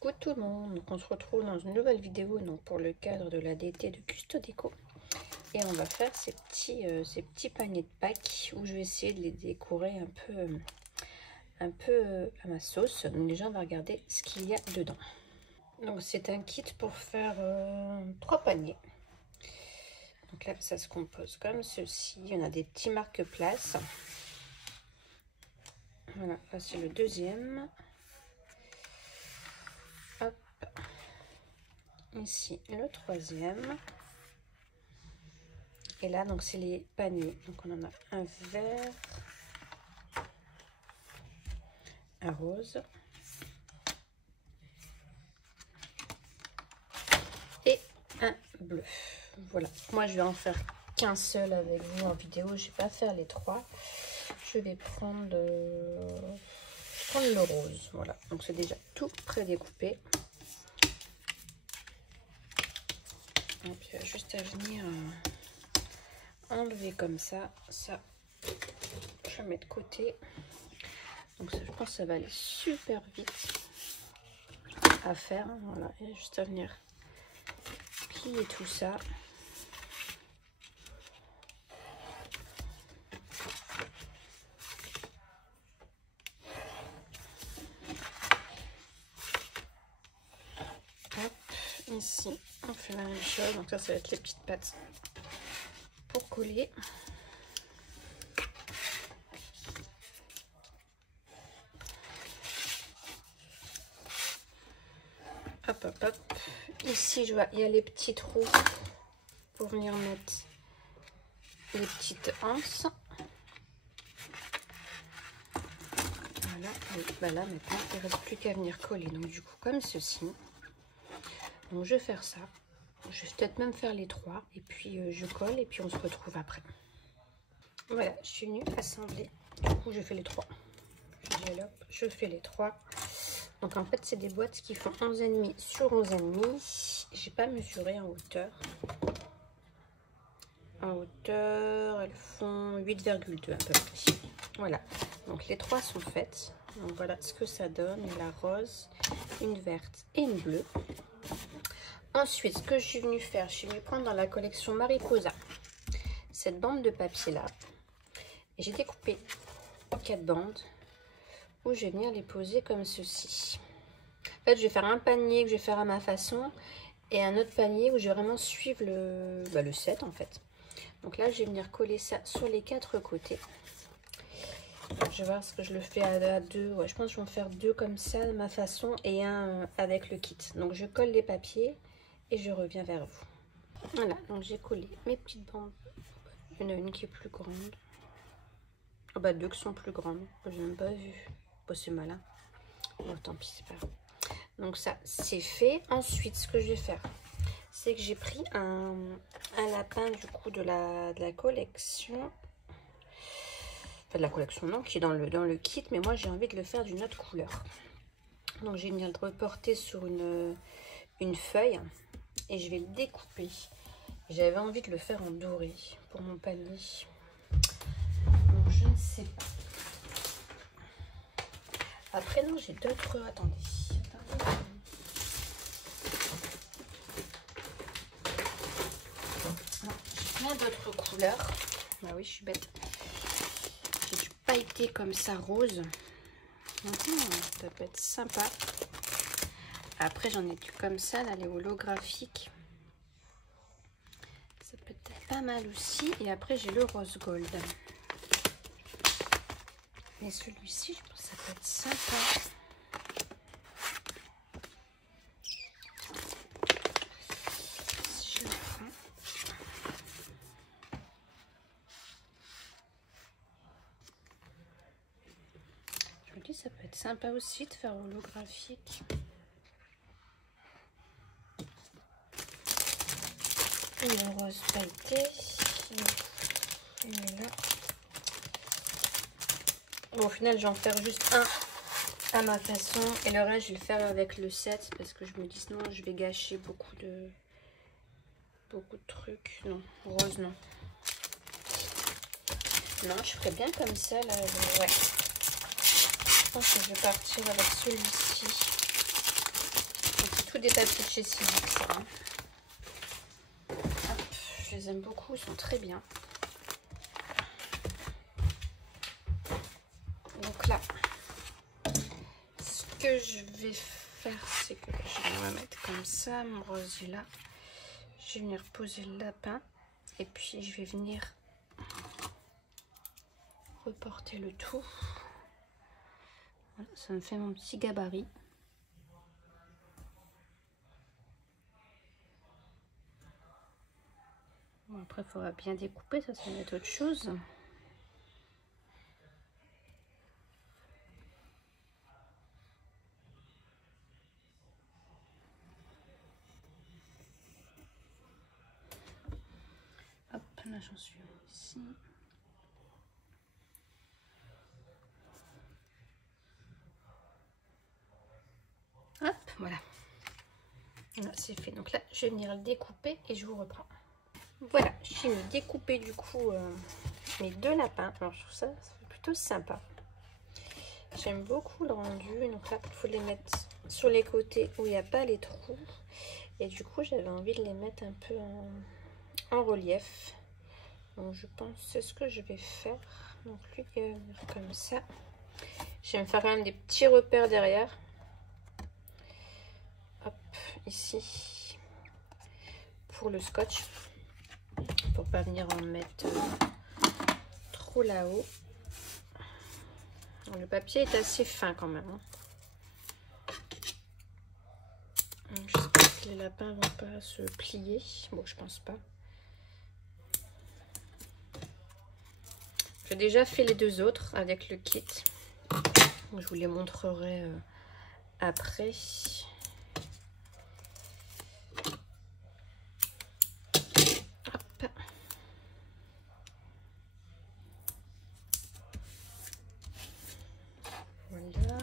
Coucou tout le monde, donc on se retrouve dans une nouvelle vidéo donc pour le cadre de la DT de Custo Déco et on va faire ces petits paniers de Pâques où je vais essayer de les décorer un peu à ma sauce. Donc déjà on va regarder ce qu'il y a dedans. Donc c'est un kit pour faire 3 paniers. Donc là ça se compose comme ceci, on a des petits marque-places. Voilà, là c'est le deuxième. Hop. Ici le troisième. Et là donc c'est les paniers. Donc on en a un vert, un rose et un bleu. Voilà, moi je vais en faire qu'un seul avec vous en vidéo, je vais pas faire les trois. Je vais prendre le rose. Voilà, donc c'est déjà tout pré-découpé. Donc il y a juste à venir enlever comme ça. Ça je mets de côté. Donc ça, je pense que ça va aller super vite à faire. Voilà, il y a juste à venir plier tout ça. Hop, ici on fait la même chose. Donc ça va être les petites pattes pour coller. Hop, hop, hop. Ici, je vois, il y a les petits trous pour venir mettre les petites anses. Voilà. Et bah là, maintenant, il ne reste plus qu'à venir coller. Donc, du coup, comme ceci. Donc, je vais faire ça. Je vais peut-être même faire les trois. Et puis, je colle. Et puis, on se retrouve après. Voilà, je suis venue assembler. Du coup, je fais les trois. Je fais les trois. Donc en fait c'est des boîtes qui font 11,5 sur 11,5. J'ai pas mesuré en hauteur. En hauteur elles font 8,2 à peu près. Voilà, donc les trois sont faites. Donc voilà ce que ça donne. La rose, une verte et une bleue. Ensuite ce que je suis venue faire, je suis venue prendre dans la collection Mariposa cette bande de papier là. Et j'ai découpé 4 bandes où je vais venir les poser comme ceci. En fait, je vais faire un panier que je vais faire à ma façon et un autre panier où je vais vraiment suivre le set en fait. Donc là, je vais venir coller ça sur les 4 côtés. Je vais voir ce que je le fais à deux. Ouais, je pense que je vais en faire 2 comme ça à ma façon et un avec le kit. Donc je colle les papiers et je reviens vers vous. Voilà, donc j'ai collé mes petites bandes. Il y en a une qui est plus grande. Oh bah 2 qui sont plus grandes. Je n'ai même pas vu. Bon, c'est malin. Bon, tant pis, c'est pas grave. Donc ça, c'est fait. Ensuite, ce que je vais faire, c'est que j'ai pris un lapin du coup de la collection. Enfin, de la collection, non, qui est dans le kit. Mais moi, j'ai envie de le faire d'une autre couleur. Donc, je vais venir le reporter sur une feuille. Et je vais le découper. J'avais envie de le faire en doré pour mon panier. Donc, je ne sais pas. Après, non, j'ai d'autres... Attendez. J'ai plein d'autres couleurs. Bah oui, je suis bête. J'ai du pailleté comme ça, rose. Ça peut être sympa. Après, j'en ai du comme ça, là, les holographiques. Ça peut être pas mal aussi. Et après, j'ai le rose gold. Mais celui-ci, je pense que ça peut être sympa. Si je le prends. Je me dis, ça peut être sympa aussi de faire holographique. Et le rose pailleté. Il est là. Bon, au final, je vais en faire juste un à ma façon. Et le reste, je vais le faire avec le set. Parce que je me dis, sinon, je vais gâcher beaucoup de trucs. Non, rose, non. Non, je ferais bien comme ça, là. Ouais. Je pense que je vais partir avec celui-ci. des papiers de chez Silex. Hein. Hop, je les aime beaucoup, ils sont très bien. Donc là, ce que je vais faire, c'est que je vais me mettre comme ça, mon rosier là. Je vais venir poser le lapin et puis je vais venir reporter le tout. Voilà, ça me fait mon petit gabarit. Bon, après, il faudra bien découper, ça va être autre chose. Hop, là j'en suis ici. Hop, voilà. Là, c'est fait. Donc là, je vais venir le découper et je vous reprends. Voilà, j'ai mis découpé du coup mes deux lapins. Alors je trouve ça plutôt sympa. J'aime beaucoup le rendu. Donc là, il faut les mettre sur les côtés où il n'y a pas les trous. Et du coup, j'avais envie de les mettre un peu en relief. Donc je pense que c'est ce que je vais faire. Donc lui, il va venir comme ça. Je vais me faire quand même des petits repères derrière. Hop, ici. Pour le scotch. Pour pas venir en mettre trop là-haut. Le papier est assez fin quand même. J'espère que les lapins vont pas se plier. Bon, je pense pas. J'ai déjà fait les deux autres avec le kit. Je vous les montrerai après. Hop. Voilà.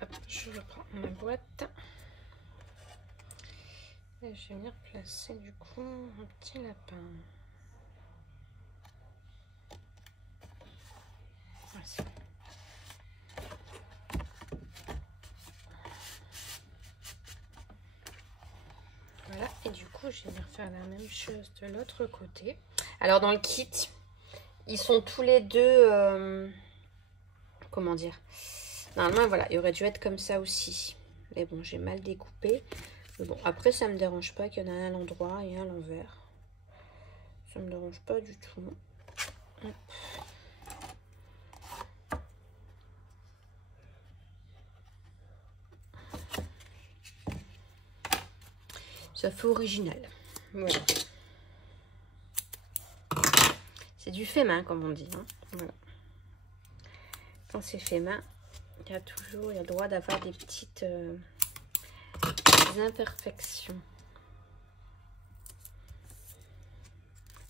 Hop, je reprends ma boîte. Et je vais venir placer du coup un petit lapin. Voilà. Voilà, et du coup, je vais venir faire la même chose de l'autre côté. Alors, dans le kit, ils sont tous les deux... comment dire? Normalement, voilà, il aurait dû être comme ça aussi. Mais bon, j'ai mal découpé. Mais bon, après, ça me dérange pas qu'il y en a un à l'endroit et un à l'envers. Ça me dérange pas du tout. Hop. Ça fait original. Voilà. C'est du fait main, comme on dit. Hein. Voilà. Quand c'est fait main, il y a le droit d'avoir des petites imperfections.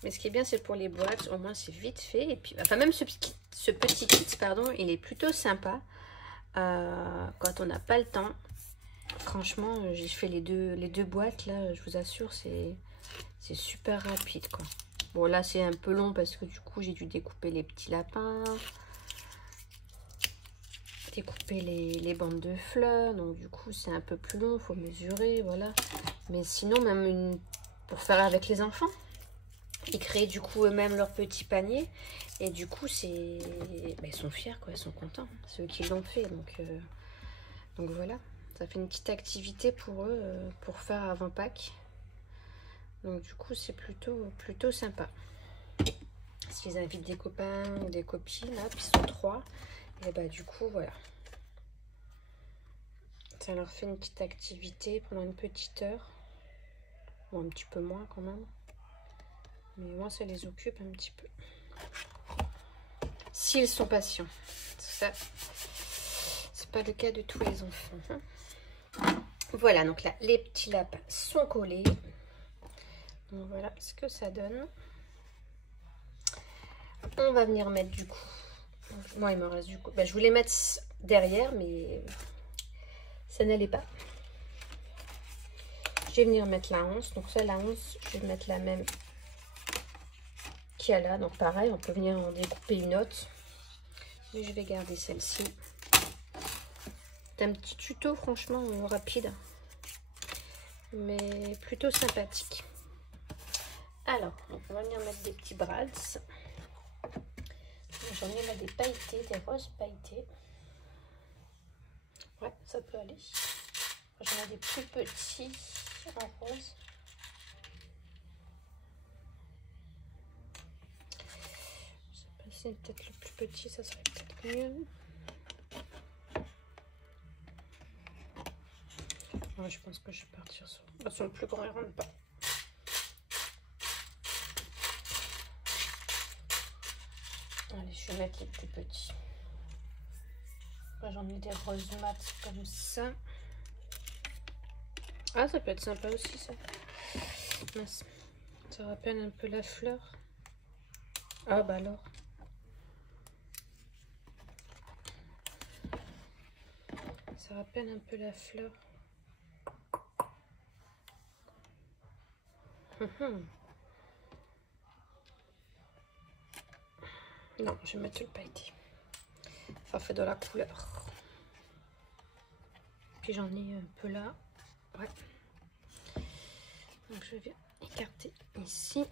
Mais ce qui est bien, c'est pour les boîtes, au moins c'est vite fait. Et puis, enfin, même ce petit kit, pardon, il est plutôt sympa quand on n'a pas le temps. Franchement, j'ai fait les deux boîtes là, je vous assure, c'est super rapide quoi. Bon, là c'est un peu long parce que du coup j'ai dû découper les petits lapins, découper les bandes de fleurs, donc du coup c'est un peu plus long, faut mesurer, voilà. Mais sinon, même pour faire avec les enfants, ils créent du coup eux-mêmes leur petit panier et du coup c'est, ben, ils sont fiers quoi, ils sont contents, ceux qui l'ont fait, donc voilà. Ça fait une petite activité pour eux, pour faire avant Pâques. Donc du coup, c'est plutôt sympa. S'ils invitent des copains ou des copines, là, puis ils sont 3, et bah du coup, voilà. Ça leur fait une petite activité pendant une petite heure. Bon, un petit peu moins quand même. Mais moi, ça les occupe un petit peu. S'ils sont patients. Ça, c'est pas le cas de tous les enfants. Hein. Voilà, donc là, les petits lapins sont collés. Donc voilà ce que ça donne. On va venir mettre du coup. Moi, il me reste du coup. Ben, je voulais mettre derrière, mais ça n'allait pas. Je vais venir mettre la 11. Donc ça, la 11, je vais mettre la même qu'il y a là. Donc pareil, on peut venir en découper une autre. Mais je vais garder celle-ci. C'est un petit tuto, franchement, rapide. Mais plutôt sympathique. Alors, on va venir mettre des petits brads. J'en ai là des pailletés, des roses pailletées. Ouais, ça peut aller. J'en ai des plus petits en rose. Je sais pas si peut-être le plus petit, ça serait peut-être mieux. Ouais, je pense que je vais partir sur le plus grand, il rentre pas. Allez, je vais mettre les plus petits. J'en ai des roses mat comme ça. Ah, ça peut être sympa aussi, ça. Mince. Ça rappelle un peu la fleur. Ah, bah alors. Ça rappelle un peu la fleur. Non, je vais mettre le pailleté. Ça fait de la couleur. Puis j'en ai un peu là. Ouais. Donc je vais écarter ici.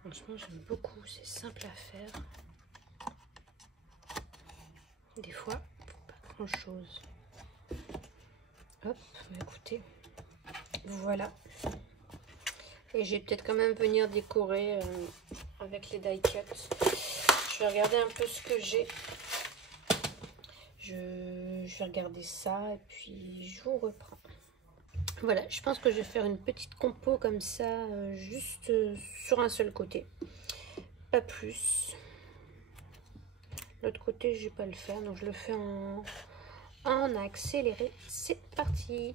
Franchement, j'aime beaucoup. C'est simple à faire. Des fois, pas grand chose. Hop, bah écoutez. Voilà. Et je vais peut-être quand même venir décorer avec les die cuts. Je vais regarder un peu ce que j'ai. Je vais regarder ça et puis je vous reprends. Voilà, je pense que je vais faire une petite compo comme ça, juste sur un seul côté. Pas plus. L'autre côté, je vais pas le faire, donc je le fais en accéléré. C'est parti.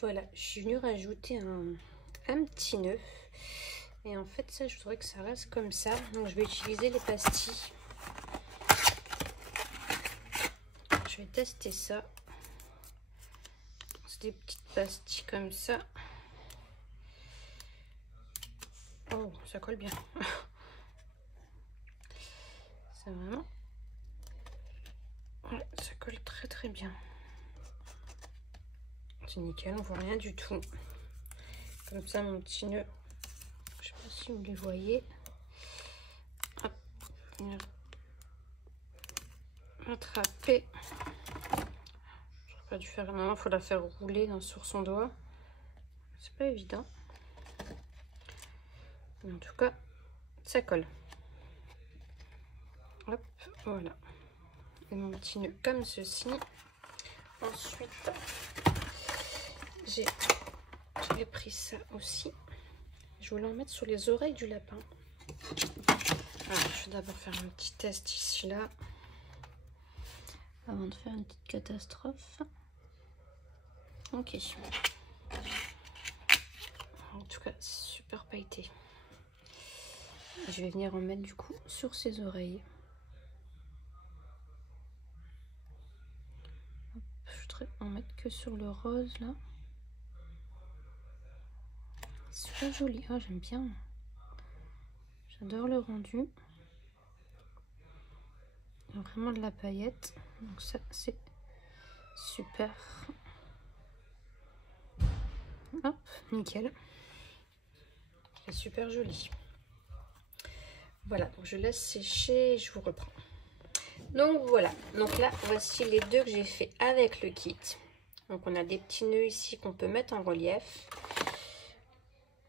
Voilà, je suis venue rajouter un petit nœud. Et en fait, ça, je voudrais que ça reste comme ça. Donc, je vais utiliser les pastilles. Je vais tester ça. C'est des petites pastilles comme ça. Oh, ça colle bien. C'est vraiment... Ouais, ça colle très très bien. C'est nickel, on voit rien du tout. Comme ça, mon petit nœud. Je sais pas si vous les voyez. Hop. Attraper. J'aurais pas dû faire. Non, il faut la faire rouler sur son doigt. C'est pas évident. Mais en tout cas, ça colle. Hop, voilà. Et mon petit nœud comme ceci. Ensuite, j'ai pris ça aussi. Je voulais en mettre sur les oreilles du lapin. Alors, je vais d'abord faire un petit test ici là. Avant de faire une petite catastrophe. Ok. En tout cas, super pailleté. Je vais venir en mettre du coup sur ses oreilles. Hop, je voudrais en mettre que sur le rose là. Super joli. Ah, j'aime bien. J'adore le rendu. Il y a vraiment de la paillette. Donc ça, c'est super. Hop, nickel. C'est super joli. Voilà, donc je laisse sécher et je vous reprends. Donc voilà, donc là, voici les deux que j'ai fait avec le kit. Donc on a des petits nœuds ici qu'on peut mettre en relief.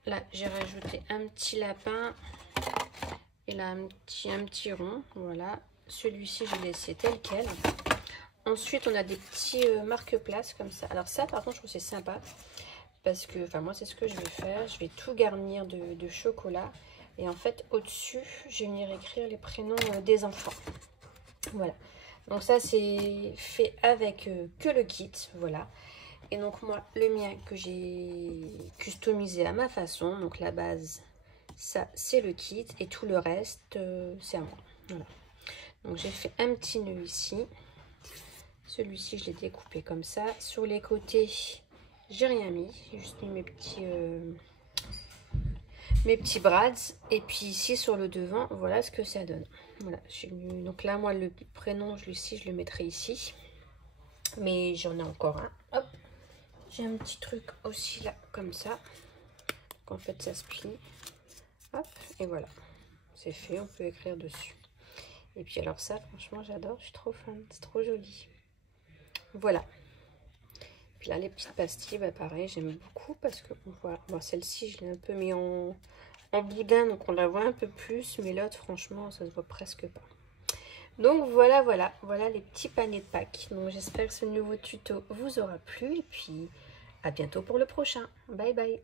Là, j'ai rajouté un petit lapin. Et là, un petit rond. Voilà, celui-ci, je l'ai laissé tel quel. Ensuite, on a des petits marque-places comme ça. Alors ça, par contre, je trouve que c'est sympa. Parce que, enfin, moi, c'est ce que je vais faire. Je vais tout garnir de chocolat. Et en fait, au-dessus, je vais venir écrire les prénoms des enfants. Voilà. Donc ça, c'est fait avec que le kit. Voilà. Et donc, moi, le mien que j'ai customisé à ma façon. Donc, la base, ça, c'est le kit. Et tout le reste, c'est à moi. Voilà. Donc, j'ai fait un petit nœud ici. Celui-ci, je l'ai découpé comme ça. Sur les côtés, j'ai rien mis. J'ai juste mis mes petits brads. Et puis ici, sur le devant, voilà ce que ça donne. Voilà. Donc là, moi, le prénom, je le mettrai ici. Mais j'en ai encore un. Hop. J'ai un petit truc aussi là, comme ça. Donc, en fait, ça se plie. Hop. Et voilà. C'est fait. On peut écrire dessus. Et puis alors ça, franchement, j'adore. Je suis trop fan. C'est trop joli. Voilà. Puis là, les petites pastilles, bah pareil, j'aime beaucoup parce que on voit. Bon, celle-ci, je l'ai un peu mis en boudin, donc on la voit un peu plus. Mais l'autre, franchement, ça se voit presque pas. Donc voilà les petits paniers de Pâques. Donc j'espère que ce nouveau tuto vous aura plu. Et puis à bientôt pour le prochain. Bye bye.